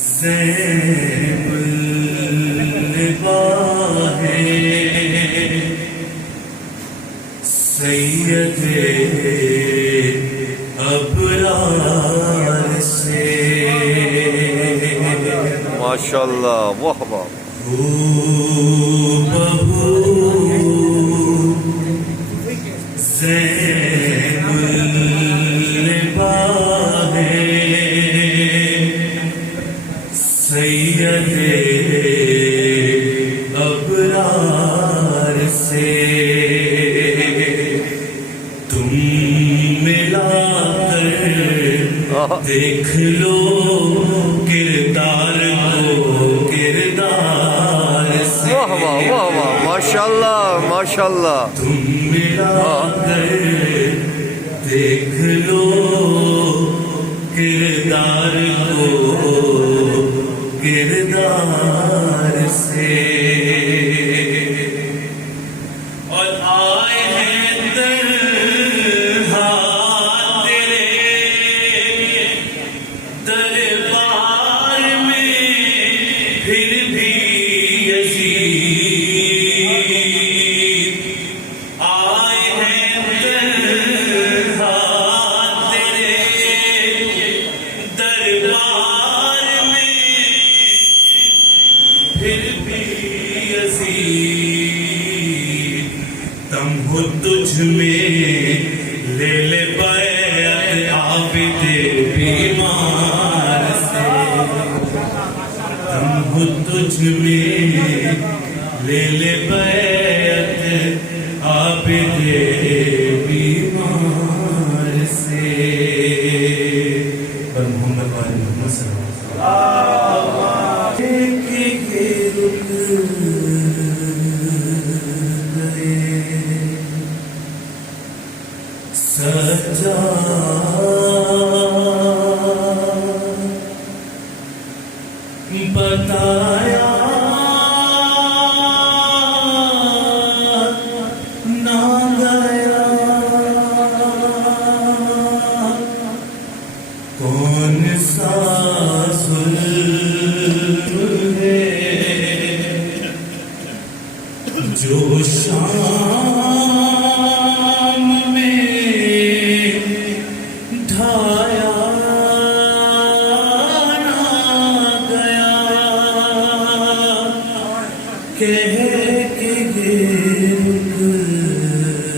زینب النباہ سید ابرار سے ماشاءاللہ واہ واہ بہو زینب النباہ سید ابرار سے تم ملا کر دیکھ لو کردار کو کردار سے واہ واہ واہ واہ ماشاءاللہ ماشاءاللہ تم ملا کر دیکھ لو کردار کو کردار سے اور آئے ہیں تنہا تیرے دربار میں پھر بھی یزید آئے ہیں تنہا تیرے دربار میں پھر بھی یزید تم ہو تجھ میں لے لے بیعت عابد بیمار سے تم ہو تجھ میں لے لے بیعت عابد بیمار سے پر محمد وآل محمد صلی اللہ علیہ وسلم بتایا نہ گیا کون سا ظلم ہے جو شام میں ڈھایا نہ گیا کہہ کے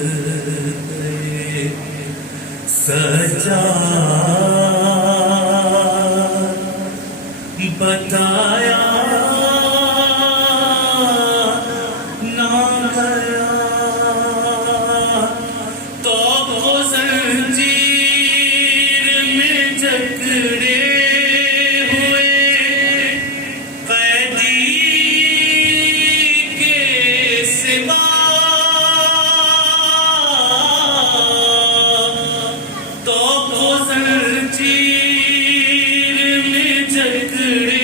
رک گئے سجاد بتایا نہ گیا تو وہ زنجیر میں جکڑے ہوئے قیدی کے سوا تو وہ زنجیر میں جکڑے